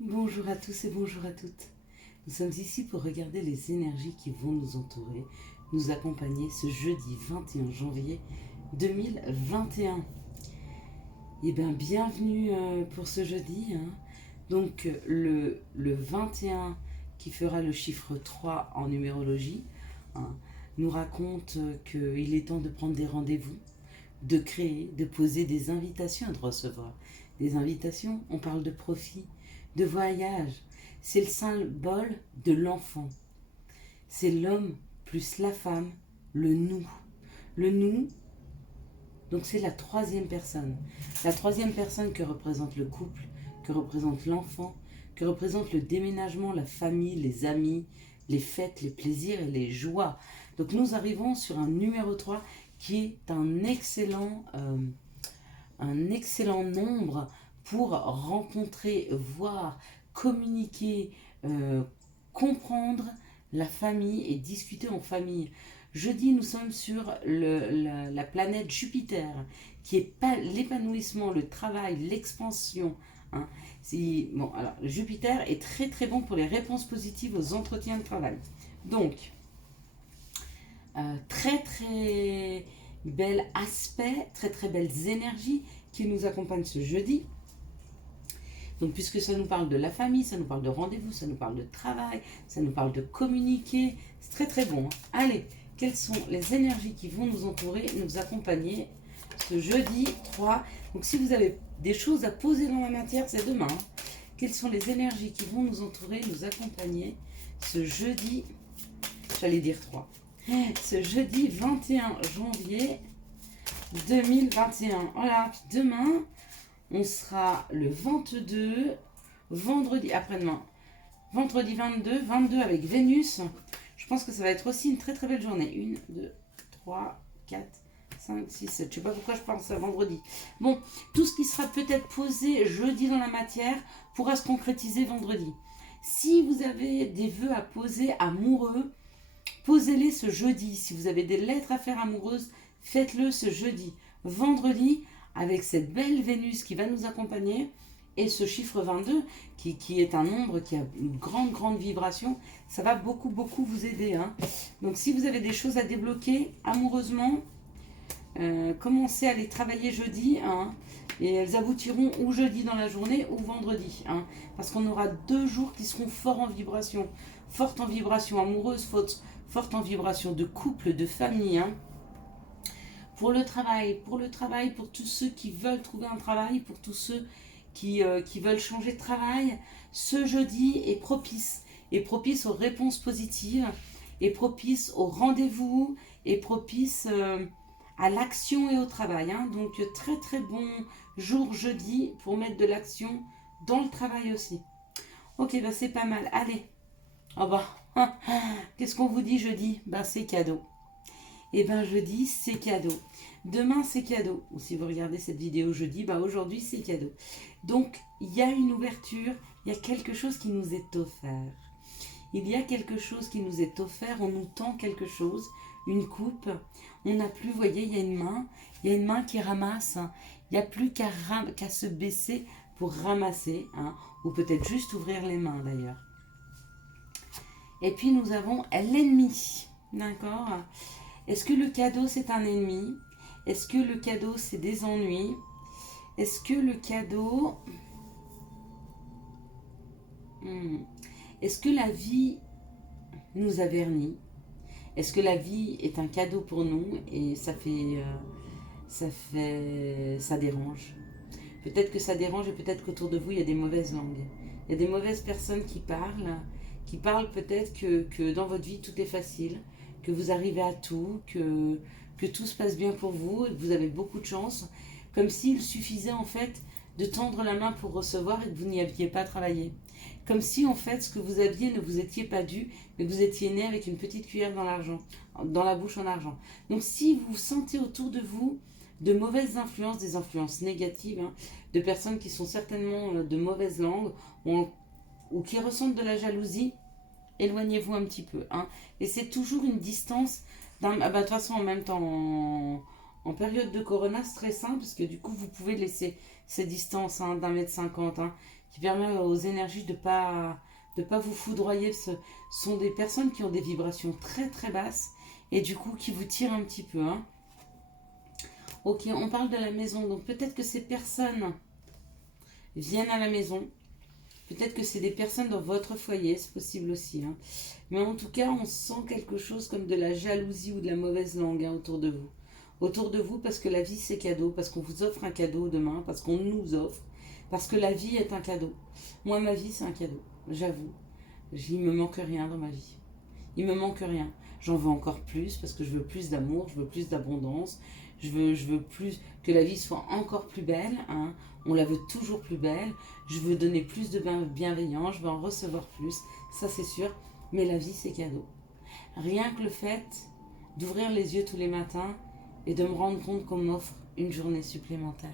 Bonjour à tous et bonjour à toutes. Nous sommes ici pour regarder les énergies qui vont nous entourer, nous accompagner ce jeudi 21 janvier 2021. Eh bien, bienvenue pour ce jeudi. Donc, le 21 qui fera le chiffre 3 en numérologie hein, nous raconte qu'il est temps de prendre des rendez-vous, de créer, de poser des invitations et de recevoir. Des invitations, on parle de profit, de voyage. C'est le symbole de l'enfant. C'est l'homme plus la femme, le nous. Le nous, donc c'est la troisième personne. La troisième personne que représente le couple, que représente l'enfant, que représente le déménagement, la famille, les amis, les fêtes, les plaisirs et les joies. Donc nous arrivons sur un numéro 3 qui est un excellent nombre pour rencontrer, voir, communiquer, comprendre la famille et discuter en famille. Jeudi, nous sommes sur la planète Jupiter, qui est l'épanouissement, le travail, l'expansion. Hein. Bon, alors, Jupiter est très très bon pour les réponses positives aux entretiens de travail. Donc, très très bel aspect, très très belles énergies qui nous accompagnent ce jeudi. Donc puisque ça nous parle de la famille, ça nous parle de rendez-vous, ça nous parle de travail, ça nous parle de communiquer, c'est très très bon. Allez, quelles sont les énergies qui vont nous entourer, nous accompagner ce jeudi 3. Donc si vous avez des choses à poser dans la matière, c'est demain. Quelles sont les énergies qui vont nous entourer, nous accompagner ce jeudi, j'allais dire 3, ce jeudi 21 janvier 2021. Voilà, puis demain, on sera le 22, vendredi, après-demain, vendredi 22 avec Vénus. Je pense que ça va être aussi une très très belle journée. 1, 2, 3, 4, 5, 6, 7. Je sais pas pourquoi je pense à vendredi. Bon, tout ce qui sera peut-être posé jeudi dans la matière pourra se concrétiser vendredi. Si vous avez des vœux à poser amoureux, posez-les ce jeudi. Si vous avez des lettres à faire amoureuses, faites-le ce jeudi. Vendredi, avec cette belle Vénus qui va nous accompagner, et ce chiffre 22, qui est un nombre qui a une grande vibration, ça va beaucoup vous aider. Hein. Donc si vous avez des choses à débloquer amoureusement, commencez à les travailler jeudi, hein, et elles aboutiront ou jeudi dans la journée ou vendredi. Hein, parce qu'on aura 2 jours qui seront forts en vibration, fortes en vibration amoureuse, fortes en vibration de couple, de famille. Hein. Pour le travail, pour tous ceux qui veulent trouver un travail, pour tous ceux qui veulent changer de travail, ce jeudi est propice aux réponses positives, est propice au rendez-vous, est propice à l'action et au travail. Hein. Donc très très bon jour jeudi pour mettre de l'action dans le travail aussi. Ok, bah c'est pas mal. Allez. Oh bah, qu'est-ce qu'on vous dit jeudi? Bah c'est cadeau. Et ben jeudi c'est cadeau. Demain c'est cadeau. Ou si vous regardez cette vidéo jeudi, bah aujourd'hui c'est cadeau. Donc il y a une ouverture, il y a quelque chose qui nous est offert. Il y a quelque chose qui nous est offert, on nous tend quelque chose, une coupe. On n'a plus, vous voyez, il y a une main qui ramasse. Il n'y a plus qu'à se baisser pour ramasser, hein, ou peut-être juste ouvrir les mains d'ailleurs. Et puis nous avons l'ennemi, d'accord? Est-ce que le cadeau c'est un ennemi? Est-ce que le cadeau c'est des ennuis? Est-ce que le cadeau... Est-ce que la vie nous a vernis? Est-ce que la vie est un cadeau pour nous et ça dérange? Peut-être que ça dérange et peut-être qu'autour de vous il y a des mauvaises langues. Il y a des mauvaises personnes qui parlent peut-être que dans votre vie tout est facile, que vous arrivez à tout, que tout se passe bien pour vous, et que vous avez beaucoup de chance, comme s'il suffisait en fait de tendre la main pour recevoir et que vous n'y aviez pas travaillé. Comme si en fait ce que vous aviez ne vous étiez pas dû, mais que vous étiez né avec une petite cuillère dans la bouche en argent. Donc si vous sentez autour de vous de mauvaises influences, des influences négatives, hein, de personnes qui sont certainement de mauvaise langue ou qui ressentent de la jalousie, éloignez-vous un petit peu. Hein. Et c'est toujours une distance. De toute façon, en même temps, en période de corona, c'est très simple, parce que du coup, vous pouvez laisser ces distances hein, d'1,50 m. Hein. qui permet aux énergies de pas vous foudroyer. Ce sont des personnes qui ont des vibrations très très basses et du coup qui vous tirent un petit peu. Hein. Ok, on parle de la maison, donc peut-être que ces personnes viennent à la maison. Peut-être que c'est des personnes dans votre foyer, c'est possible aussi. Hein. Mais en tout cas, on sent quelque chose comme de la jalousie ou de la mauvaise langue hein, autour de vous. Autour de vous parce que la vie c'est cadeau, parce qu'on vous offre un cadeau demain, parce qu'on nous offre, parce que la vie est un cadeau. Moi, ma vie c'est un cadeau, j'avoue. Il me manque rien dans ma vie. Il me manque rien. J'en veux encore plus parce que je veux plus d'amour, je veux plus d'abondance, je veux plus que la vie soit encore plus belle. Hein. On la veut toujours plus belle. Je veux donner plus de bienveillance, je veux en recevoir plus, ça c'est sûr. Mais la vie c'est cadeau. Rien que le fait d'ouvrir les yeux tous les matins et de me rendre compte qu'on m'offre une journée supplémentaire.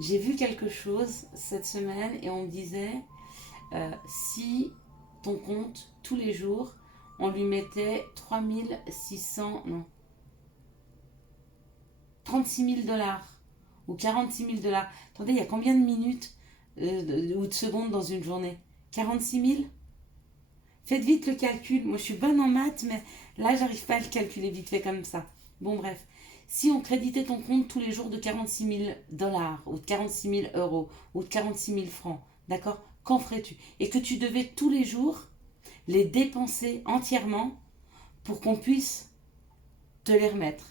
J'ai vu quelque chose cette semaine et on me disait si ton compte tous les jours on lui mettait 3600 non 36 000 dollars ou 46 000 dollars. Attendez, il y a combien de minutes ou de secondes dans une journée? 46 000. Faites vite le calcul. Moi, je suis bonne en maths, mais là, j'arrive pas à le calculer vite fait comme ça. Bon, bref. Si on créditait ton compte tous les jours de 46 000 dollars ou de 46 000 euros ou de 46 000 francs, d'accord? Qu'en ferais-tu? Et que tu devais tous les jours les dépenser entièrement pour qu'on puisse te les remettre.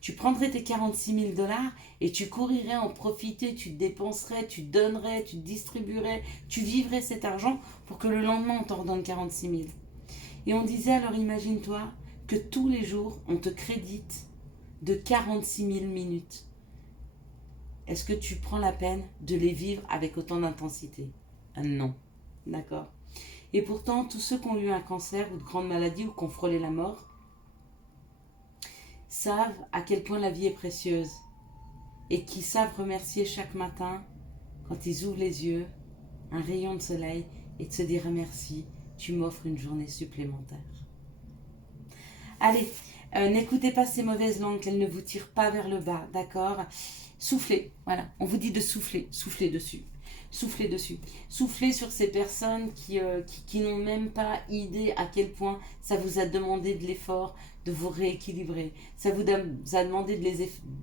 Tu prendrais tes 46 000 dollars et tu courirais en profiter, tu te dépenserais, tu donnerais, tu distribuerais, tu vivrais cet argent pour que le lendemain on t'en redonne 46 000. Et on disait alors imagine-toi que tous les jours on te crédite de 46 000 minutes. Est-ce que tu prends la peine de les vivre avec autant d'intensité? Non. D'accord. Et pourtant, tous ceux qui ont eu un cancer ou de grandes maladies ou qui ont frôlé la mort savent à quel point la vie est précieuse et qui savent remercier chaque matin, quand ils ouvrent les yeux, un rayon de soleil et de se dire merci, tu m'offres une journée supplémentaire. Allez, n'écoutez pas ces mauvaises langues, qu'elles ne vous tirent pas vers le bas, d'accord? Soufflez, voilà, on vous dit de souffler, soufflez dessus. Soufflez dessus. Soufflez sur ces personnes qui n'ont même pas idée à quel point ça vous a demandé de l'effort de vous rééquilibrer. Ça vous a demandé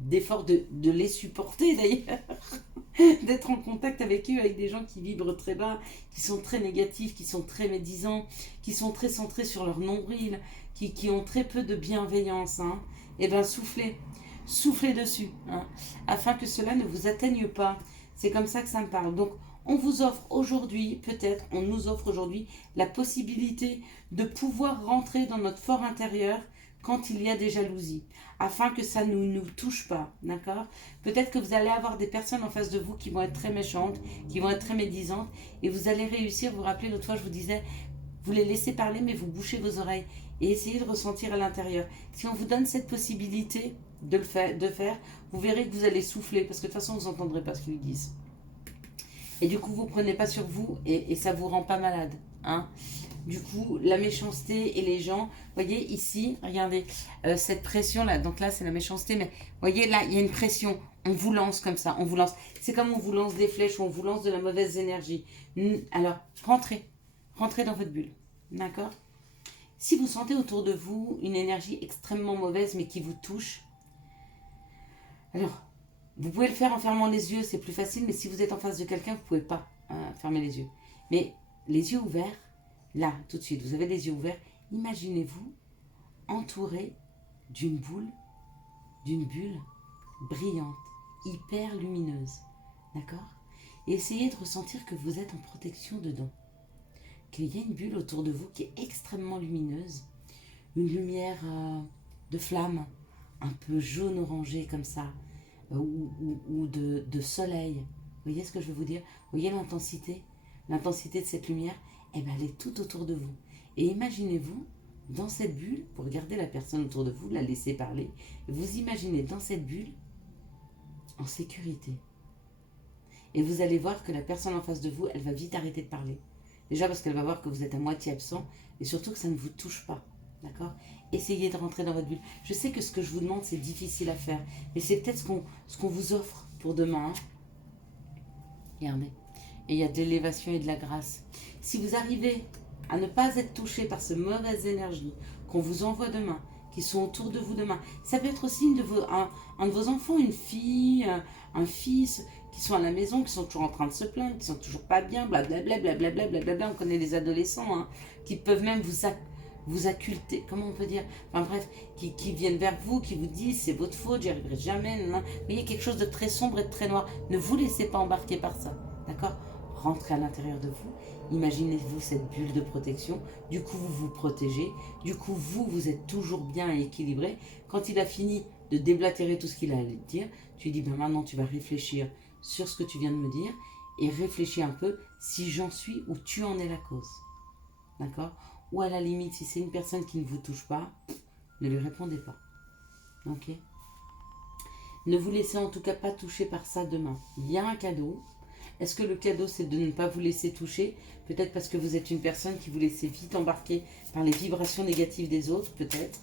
d'effort de les supporter d'ailleurs. D'être en contact avec eux, avec des gens qui vibrent très bas, qui sont très négatifs, qui sont très médisants, qui sont très centrés sur leur nombril, qui ont très peu de bienveillance. Hein. Et bien soufflez. Soufflez dessus. Hein, afin que cela ne vous atteigne pas. C'est comme ça que ça me parle. Donc, on vous offre aujourd'hui, peut-être, on nous offre aujourd'hui la possibilité de pouvoir rentrer dans notre fort intérieur quand il y a des jalousies, afin que ça ne nous touche pas, d'accord? Peut-être que vous allez avoir des personnes en face de vous qui vont être très méchantes, qui vont être très médisantes, et vous allez réussir, vous vous rappelez, l'autre fois je vous disais, vous les laissez parler, mais vous bouchez vos oreilles, et essayez de ressentir à l'intérieur. Si on vous donne cette possibilité de faire, vous verrez que vous allez souffler, parce que de toute façon, vous n'entendrez pas ce qu'ils disent. Et du coup, vous ne prenez pas sur vous, et ça ne vous rend pas malade. Hein. Du coup, la méchanceté et les gens, voyez ici, regardez, cette pression-là, donc là, c'est la méchanceté, mais voyez, là, il y a une pression, on vous lance comme ça, on vous lance. C'est comme on vous lance des flèches, ou on vous lance de la mauvaise énergie. Alors, rentrez dans votre bulle, d'accord? Si vous sentez autour de vous une énergie extrêmement mauvaise, mais qui vous touche, alors, vous pouvez le faire en fermant les yeux, c'est plus facile, mais si vous êtes en face de quelqu'un, vous ne pouvez pas fermer les yeux. Mais les yeux ouverts, là, tout de suite, vous avez les yeux ouverts, imaginez-vous entouré d'une bulle brillante, hyper lumineuse, d'accord? Et essayez de ressentir que vous êtes en protection dedans, qu'il y a une bulle autour de vous qui est extrêmement lumineuse, une lumière de flamme, un peu jaune-orangé comme ça, ou de soleil. Vous voyez ce que je veux vous dire? Vous voyez l'intensité de cette lumière? Eh bien, elle est tout autour de vous. Et imaginez-vous dans cette bulle, vous regardez la personne autour de vous, la laissez parler, et vous imaginez dans cette bulle en sécurité. Et vous allez voir que la personne en face de vous, elle va vite arrêter de parler. Déjà parce qu'elle va voir que vous êtes à moitié absent, et surtout que ça ne vous touche pas. D'accord? Essayez de rentrer dans votre bulle. Je sais que ce que je vous demande, c'est difficile à faire, mais c'est peut-être ce qu'on vous offre pour demain. Hein. Regardez. et il y a de l'élévation et de la grâce. Si vous arrivez à ne pas être touché par ces mauvaises énergies qu'on vous envoie demain, qui sont autour de vous demain, ça peut être aussi un de vos enfants, une fille, un fils, qui sont à la maison, qui sont toujours en train de se plaindre, qui sont toujours pas bien, blablabla, blablabla, blablabla. On connaît les adolescents, hein, qui peuvent même vous occulter, comment on peut dire, enfin bref, qui viennent vers vous, qui vous disent c'est votre faute, j'y arriverai jamais, non. Vous voyez, quelque chose de très sombre et de très noir. Ne vous laissez pas embarquer par ça, d'accord? Rentrez à l'intérieur de vous, imaginez-vous cette bulle de protection, du coup vous vous protégez, du coup vous êtes toujours bien et équilibré. Quand il a fini de déblatérer tout ce qu'il a à dire, tu lui dis ben maintenant tu vas réfléchir sur ce que tu viens de me dire et réfléchis un peu si j'en suis ou tu en es la cause, d'accord? Ou à la limite, si c'est une personne qui ne vous touche pas, ne lui répondez pas. Ok? Ne vous laissez en tout cas pas toucher par ça demain. Il y a un cadeau. Est-ce que le cadeau, c'est de ne pas vous laisser toucher? Peut-être parce que vous êtes une personne qui vous laissez vite embarquer par les vibrations négatives des autres, peut-être.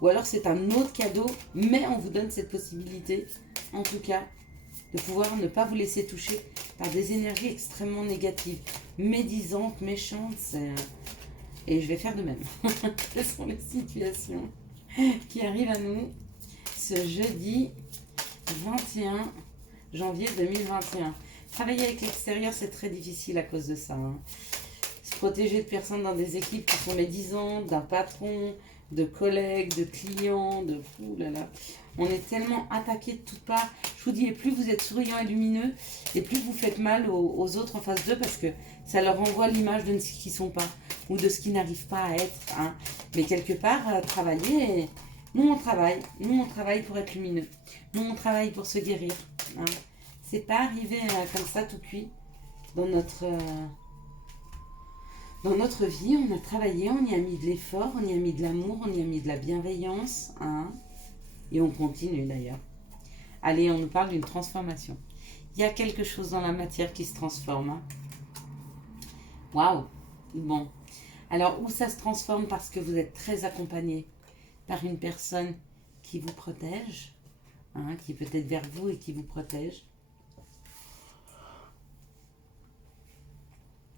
Ou alors c'est un autre cadeau, mais on vous donne cette possibilité, en tout cas, de pouvoir ne pas vous laisser toucher par des énergies extrêmement négatives, médisantes, méchantes. Et je vais faire de même. Quelles sont les situations qui arrivent à nous ce jeudi 21 janvier 2021? Travailler avec l'extérieur, c'est très difficile à cause de ça. Hein. Se protéger de personnes dans des équipes qui sont médisantes, d'un patron, de collègues, de clients, de... Ouh là là. On est tellement attaqué de toutes parts. Je vous dis, et plus vous êtes souriant et lumineux, et plus vous faites mal aux autres en face d'eux, parce que ça leur envoie l'image de ce qu'ils ne sont pas, ou de ce qu'ils n'arrivent pas à être. Hein. Mais quelque part, travailler, nous on travaille pour être lumineux. Nous on travaille pour se guérir. Hein. C'est pas arrivé comme ça tout cuit dans notre vie. On a travaillé, on y a mis de l'effort, on y a mis de l'amour, on y a mis de la bienveillance. Hein. Et on continue d'ailleurs. Allez, on nous parle d'une transformation. Il y a quelque chose dans la matière qui se transforme. Hein. Waouh! Bon. Alors, où ça se transforme? Parce que vous êtes très accompagné par une personne qui vous protège, hein, qui est peut-être vers vous et qui vous protège.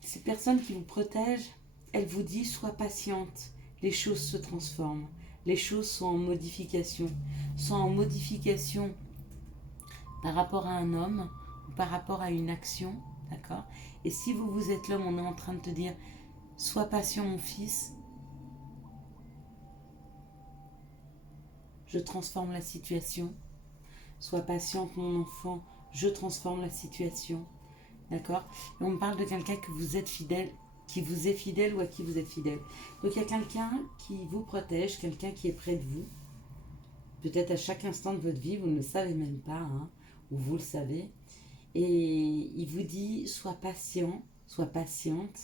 Ces personnes qui vous protègent, elles vous disent sois patiente, les choses se transforment. Les choses sont en modification. Sont en modification par rapport à un homme ou par rapport à une action, d'accord? Et si vous êtes l'homme, on est en train de te dire sois patient mon fils, je transforme la situation. Sois patiente mon enfant, je transforme la situation, d'accord? Et on me parle de quelqu'un que vous êtes fidèle, qui vous est fidèle ou à qui vous êtes fidèle. Donc il y a quelqu'un qui vous protège, quelqu'un qui est près de vous. Peut-être à chaque instant de votre vie, vous ne le savez même pas, hein, ou vous le savez. Et il vous dit, sois patient, sois patiente.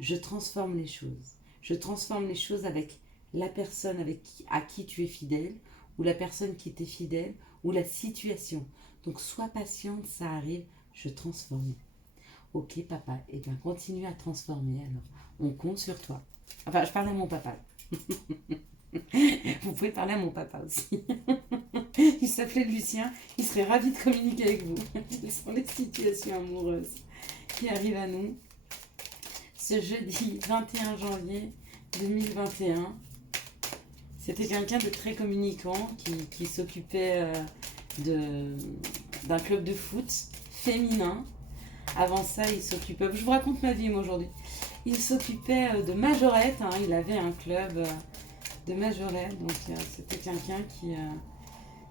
Je transforme les choses. Je transforme les choses avec la personne à qui tu es fidèle, ou la personne qui t'est fidèle, ou la situation. Donc sois patiente, ça arrive, je transforme. Ok papa, et bien continue à transformer alors. On compte sur toi. Enfin, je parle à mon papa. Vous pouvez parler à mon papa aussi. Il s'appelait Lucien, il serait ravi de communiquer avec vous. Quelles sont les situations amoureuses qui arrivent à nous ce jeudi 21 janvier 2021. C'était quelqu'un de très communicant qui s'occupait d'un club de foot féminin. Avant ça, il s'occupait... Je vous raconte ma vie, moi, aujourd'hui. Il s'occupait de majorette. Hein, il avait un club de majorette. Donc, c'était quelqu'un qui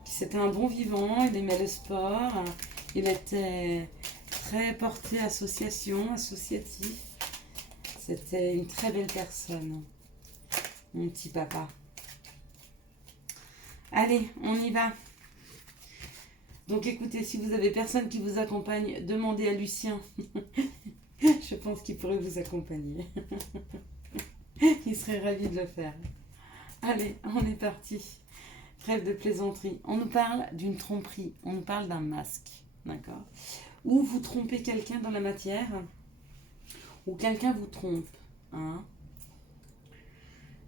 c'était un bon vivant. Il aimait le sport. Il était très porté associatif. C'était une très belle personne. Mon petit papa. Allez, on y va. Donc écoutez, si vous avez personne qui vous accompagne, demandez à Lucien. Je pense qu'il pourrait vous accompagner. Il serait ravi de le faire. Allez, on est parti. Trêve de plaisanterie. On nous parle d'une tromperie. On nous parle d'un masque. D'accord? Ou vous trompez quelqu'un dans la matière, ou quelqu'un vous trompe. Hein?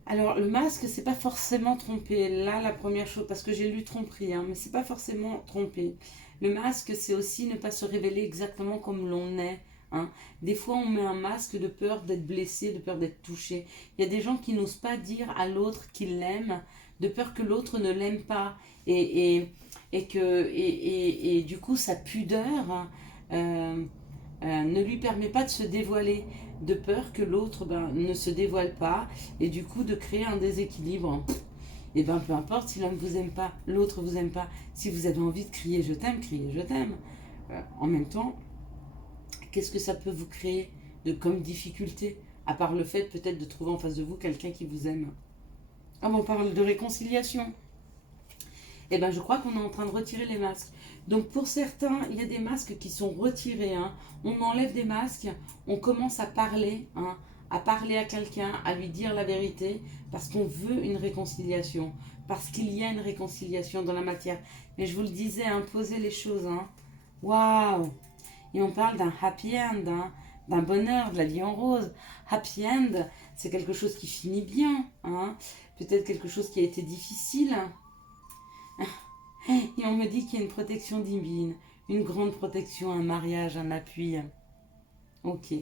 Alors, le masque, c'est pas forcément tromper. Là, la première chose, parce que j'ai lu tromperie, hein, mais c'est pas forcément tromper. Le masque, c'est aussi ne pas se révéler exactement comme l'on est. Hein. Des fois, on met un masque de peur d'être blessé, de peur d'être touché. Il y a des gens qui n'osent pas dire à l'autre qu'ils l'aiment, de peur que l'autre ne l'aime pas. Et du coup, sa pudeur ne lui permet pas de se dévoiler, de peur que l'autre ne se dévoile pas, et du coup de créer un déséquilibre. Et ben peu importe si l'homme vous aime pas, l'autre vous aime pas, si vous avez envie de crier je t'aime, criez je t'aime. En même temps, qu'est-ce que ça peut vous créer comme difficulté, à part le fait peut-être de trouver en face de vous quelqu'un qui vous aime. Ah bon, on parle de réconciliation. Eh bien, je crois qu'on est en train de retirer les masques. Donc, pour certains, il y a des masques qui sont retirés. Hein. On enlève des masques, on commence à parler, hein, à parler à quelqu'un, à lui dire la vérité, parce qu'on veut une réconciliation, parce qu'il y a une réconciliation dans la matière. Mais je vous le disais, hein, posez les choses. Hein. Waouh! Et on parle d'un happy end, hein, d'un bonheur, de la vie en rose. Happy end, c'est quelque chose qui finit bien. Hein. Peut-être quelque chose qui a été difficile. Et on me dit qu'il y a une protection divine, une grande protection, un mariage, un appui. Ok.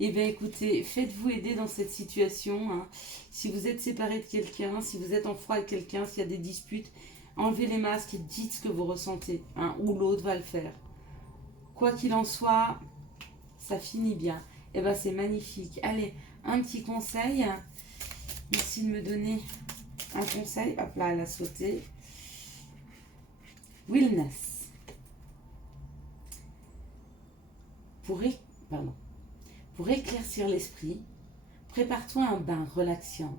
Eh bien écoutez, faites-vous aider dans cette situation. Hein. Si vous êtes séparé de quelqu'un, si vous êtes en froid avec quelqu'un, s'il y a des disputes, enlevez les masques et dites ce que vous ressentez. Hein, ou l'autre va le faire. Quoi qu'il en soit, ça finit bien. Eh bien c'est magnifique. Allez, un petit conseil. Merci de me donner un conseil. Hop là, elle a sauté. Wellness. Pour éclaircir l'esprit, prépare-toi un bain relaxant.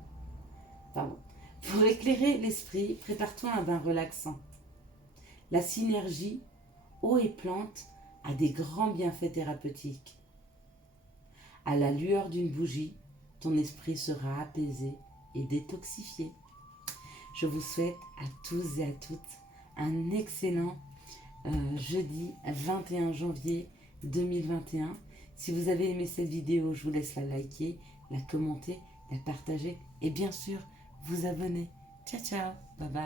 Pour éclairer l'esprit, prépare-toi un bain relaxant. La synergie eau et plante a des grands bienfaits thérapeutiques. À la lueur d'une bougie, ton esprit sera apaisé et détoxifié. Je vous souhaite à tous et à toutes un excellent jeudi 21 janvier 2021. Si vous avez aimé cette vidéo, je vous laisse la liker, la commenter, la partager et bien sûr vous abonner. Ciao ciao, bye bye.